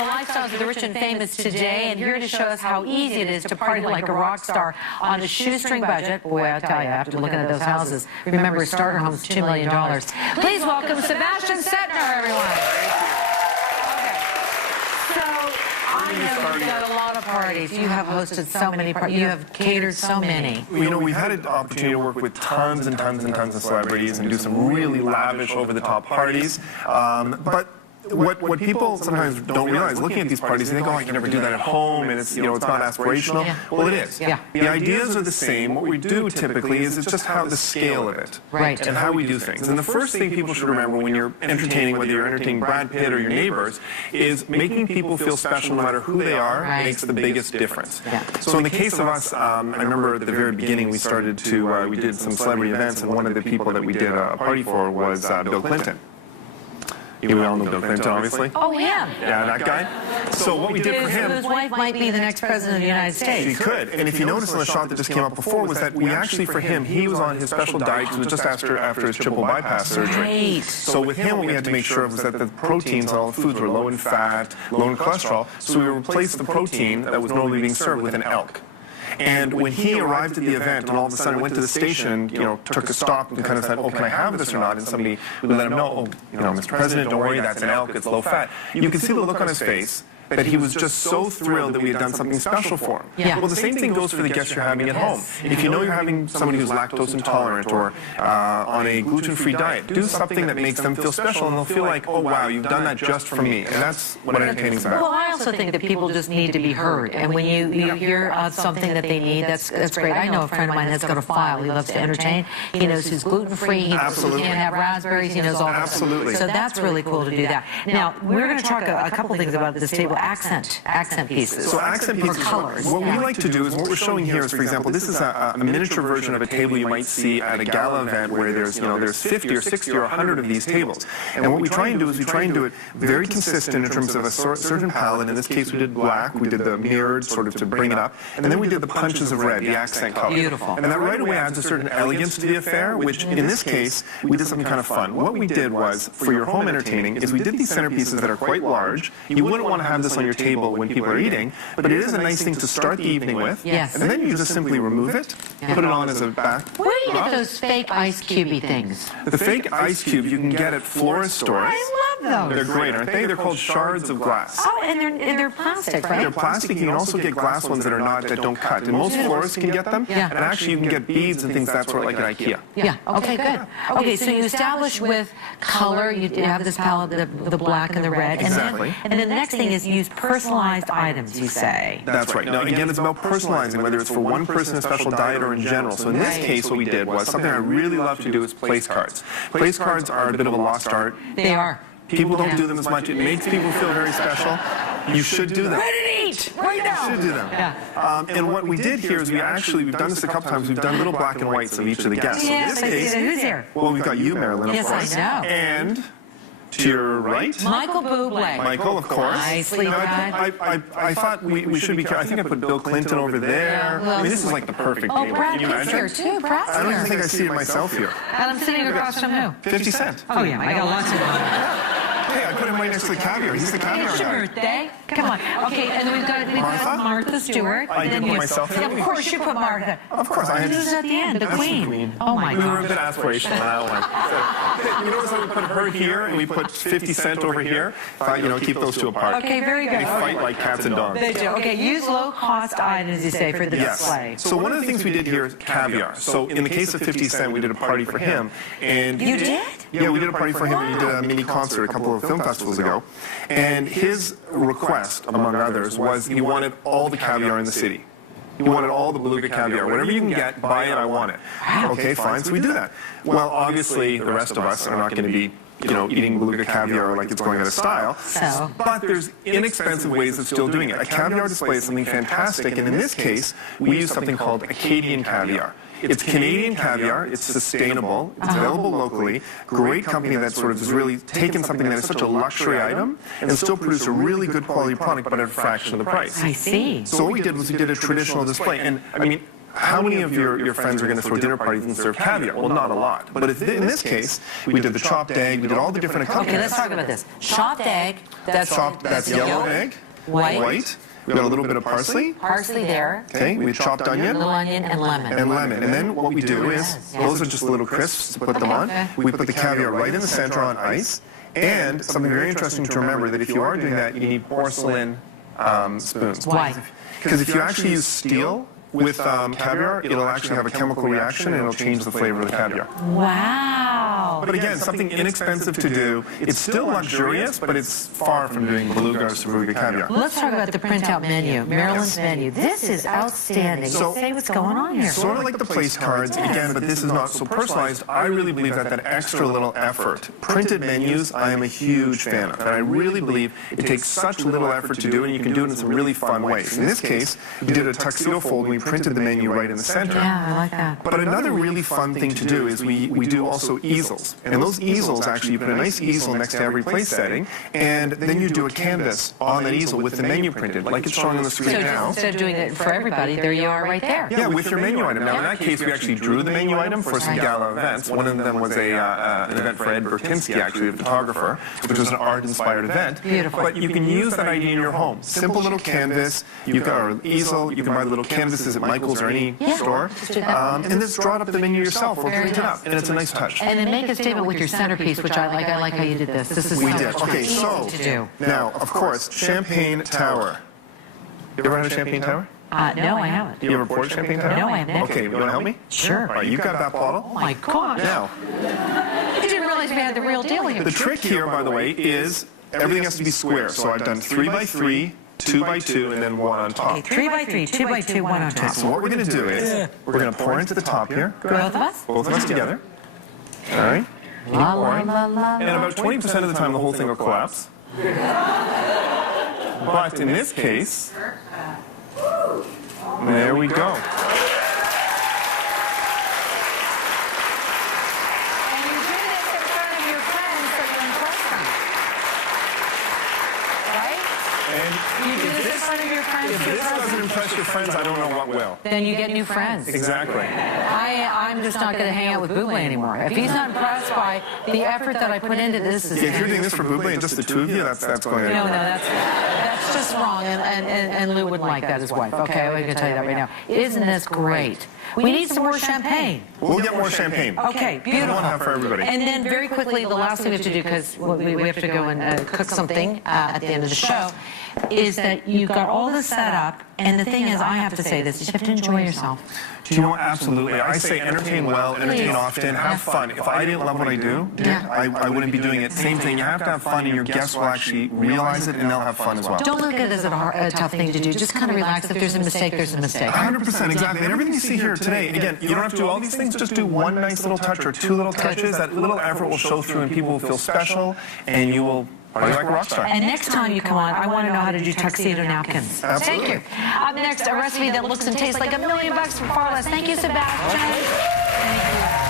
the lifestyles of the rich and famous today, and here to show us how easy it is to party like a rock star on a shoestring budget. Boy, I tell you, after looking at those houses, remember, starter home's $2 million. Please welcome Sebastian Settner, everyone. Okay. So, I know you've done a lot of parties. You have hosted so many parties. You have catered so many. You know, we've had an opportunity to work with tons and tons and tons of celebrities and do some really lavish, over-the-top parties. But what people sometimes don't realize, looking at these parties, they think, oh, I can never do that at home, and it's, you know, it's not aspirational. Yeah. Well, it is. Yeah. The ideas are the same. What we do typically is it's just how the scale of it, right, and how we do things. And the first thing people should remember when you're entertaining, whether you're entertaining Brad Pitt or your neighbors, is making people feel special no matter who they are. Right. Makes the biggest difference. Yeah. So in the case of us, I remember at the very beginning we started to we did some celebrity events, and one of the people that we did a party for was Bill Clinton. You all know Bill Clinton, obviously. Oh, yeah. Yeah, that guy. So what we did for him... Whose wife might be the next president of the United States. She could. And if you notice in the shot that just came up before, was that we actually, for him, he was on his special diet. He was just after his triple bypass surgery. Right. So with him, what we had to make sure of was that the proteins, all the foods were low in fat, low in cholesterol. So we replaced the protein that was normally being served with an elk. And when he arrived at the event, and all of a sudden went to the station, you know, took a stop and kind of said, oh, can I have this or not? And somebody would let him know, oh, you know, Mr. President, don't worry, that's an elk, it's low fat. You could see the look on his face that he was just so thrilled that we had done something special for him. Yeah. Well, the same thing goes for the guests you're having at home. If you know you're having somebody who's lactose intolerant or on a gluten-free diet, do something that makes them feel special, and they'll feel like, oh, wow, you've done that just for me. And that's what entertaining's about. Well, I also think that people just need to be heard. And when you hear something that they need, that's great. I know a friend of mine that's got a file. He loves to entertain. He knows who's gluten-free. He knows who can't have raspberries. He knows all that. Absolutely. So that's really cool to do that. Now, we're going to talk a couple things about this table. Accent pieces. So accent pieces, colors. what we like to do is, what we're showing here is, for example, this is a miniature version of a table you might see at a gala event where there's, you know, there's 50 or 60 or 100 of these tables. And what we try and do is we try and do it very consistent in terms of a certain palette. In this case, we did black, we did the mirrored sort of to bring it up, and then we did the punches of red, the accent color. Beautiful. And that right away adds a certain elegance to the affair, which in this case, we did something kind of fun. What we did was, for your home entertaining, is we did these centerpieces that are quite large. You wouldn't want to have this on your table when people are eating, but it is a nice thing to start the evening with. Yes. And then you just simply remove it, put it on as a back. Where do you get those fake ice cubey things? The fake ice cube you can get at florist stores. I love those. They're great, aren't they? They're called shards of glass. Oh, and they're plastic, right? They're plastic. You can also get glass ones that are not, that don't cut. And most florists can get them. Yeah. And actually you can get beads and things that sort like at IKEA. Yeah. Okay, good. Okay, so you establish with color. You have this palette, the black and the red. Exactly. And then the next thing is use personalized items, you say. That's right. Now, again, it's about personalizing, whether it's for one person, a special diet, or in general. So in this case, what we did was something I really love to do is place cards. Place cards are a bit of a lost art. They are. People don't do them as much. It makes people feel very special. You should do them. Ready to eat right now. You should do them. Yeah. And what we did here is we've done this a couple times. We've done little black and whites of each of the guests. Yes, so in this case, who's here? well, we've got you, Marilyn, of Yes, course. I know. And to your right, Michael Bublé. Michael, of course. Nicely done. I thought we should be careful. I think I put Bill Clinton over there. Well, I mean, this is like the perfect Oh, table. Brad Can you Pitt's imagine? here too. Brad's I don't even here. think I see it myself here. And I'm sitting across from who? 50 Cent. Oh yeah, I got lots of them. Hey, I put him right next to the caviar. He's the caviar It's your guy. birthday. Come on. Okay, and then we've got Martha Stewart. I did put myself in. Of course, you put Martha. Of course, I had. Who's at the end? The That's Queen. the Queen. Oh my We were a God. bit aspirational on that one. So, you notice how we put her here and we put 50 Cent over here? Thought, you know, keep those two apart. Okay, very good. They fight like cats and dogs. They do. Okay, use low-cost items, you say, for the display. So one of the things we did here is caviar. So in the case of 50 Cent, we did a party for him. And You did? Yeah, we did a party for him, and we did a mini concert a couple of film festivals ago. And his request, among others, was he wanted all the caviar in the city. He wanted all the beluga caviar. Whatever you can get, buy it, I want it. Okay, fine, so we do that. Well, obviously, the rest of us are not going to be, you know, eating beluga caviar like it's going out of style. So? But there's inexpensive ways of still doing it. A caviar display is something fantastic, and in this case, we use something called Acadian caviar. It's Canadian caviar, it's sustainable, it's available locally, great company that sort of has really taken something that is such a luxury item and still produced a really good quality product but at a fraction of the price. I see. So what we did was we did a traditional display, and I mean, how many of your friends are going to throw dinner parties and serve caviar? Well, not a lot. But if in this case, we did the chopped egg, we did all the different accompaniments. Okay, let's talk about this. Chopped egg, that's yellow egg, white. We got a little bit of parsley. Parsley there. Okay, we chopped onion. Little onion and lemon. And then what we do is, those are just little crisps to put them on. We put the caviar right in the center on ice. And something very interesting to remember, that if you are doing that, you need porcelain spoons. Why? Because if you actually use steel with caviar, it'll actually have a chemical reaction and it'll change the flavor of the caviar. Wow. But again, something inexpensive to do. It's still luxurious, but it's far from doing beluga or Sevruga caviar. Let's talk about the printout menu, Marilyn's menu. This is outstanding. So, say what's going on here. Sort of like the place cards, again, but this is not so personalized. I really believe that extra little effort. Printed menus, I am a huge fan of. And I really believe it takes such little effort to do, and you can do it in some really fun ways. In this case, we did a tuxedo fold, and we printed the menu right in the center. Yeah, I like that. But another really fun thing to do is we do also easels. And those easels, actually, you put a nice easel next to every place setting, and then you do a canvas on that easel with the menu printed, like it's showing on the screen now. Instead of doing it for everybody, there you are right there. Yeah, with your menu item. Now, in that case, we actually drew the menu item for some gala events. One of them was an event for Ed Bertinsky, actually, the photographer, which was an art-inspired event. Beautiful. But you can use that idea in your home. Simple little canvas, you've got an easel, you can buy the little canvases at Michael's or any store, and just draw up the menu yourself or print it up, and it's a nice touch. And then make a statement with your centerpiece, which I like. I like how you did this. This is We did. Okay, easy so to do. now, of course, Champagne Tower. You ever had a Champagne Tower? No, I haven't. You ever poured a Champagne Tower? No, I haven't. Okay, you want to help me? Sure. All right, you got that bottle. Oh my gosh. Now, I didn't realize we had the real deal here. the trick here, by the way, is everything has to be square. So I've done 3 by 3, 2 by 2, and then 1 on top. Okay, 3 by 3, 2 by 2, 1 on top. So what we're going to do is we're going to pour into the top here. Both of us? Both of us together. All right. Keep La, pouring. la, la, And about 20% of the time, the whole thing will collapse. But in this case, there we go. And you do this in front of your friends so you impress them. Right? And You do this in front of your friends. if this doesn't impress your friends, I don't know what will. Then you get new friends. Exactly. I'm just not going to hang out with Buble anymore. If he's not impressed by the effort that I put into this, If you're doing this for Buble and just the two of you, that's going no, to... that's just wrong, and Lou wouldn't like that, his wife. Okay, I'm going to tell you that right now. Isn't this great? We need some more champagne. We'll get more champagne. Okay, beautiful. One half for everybody. And then very quickly, the last thing we have to do, because we have to go and cook something at the end of the show, is that you've got all this set up, and the thing is, I have to say this, you have to enjoy yourself. Do you know what? Absolutely. I say entertain well, entertain often, have fun. If I didn't love what I do, I wouldn't be doing it. Same thing. You have to have fun, and your guests will actually realize it, and they'll have fun as well. Don't look at it as a tough thing to do. Just kind of relax. If there's a mistake, there's a mistake. 100%, exactly. And everything you see here today, again, you don't have to do all these things. Just do one nice little touch or 2 little touches. That little effort will show through, and people will feel special, and you will party like a rock star. And next time you come on, I want to know how to do tuxedo napkins. Absolutely. Thank you. Up next, a recipe that looks and tastes like $1 million for far less. Thank you, Sebastian. Thank you.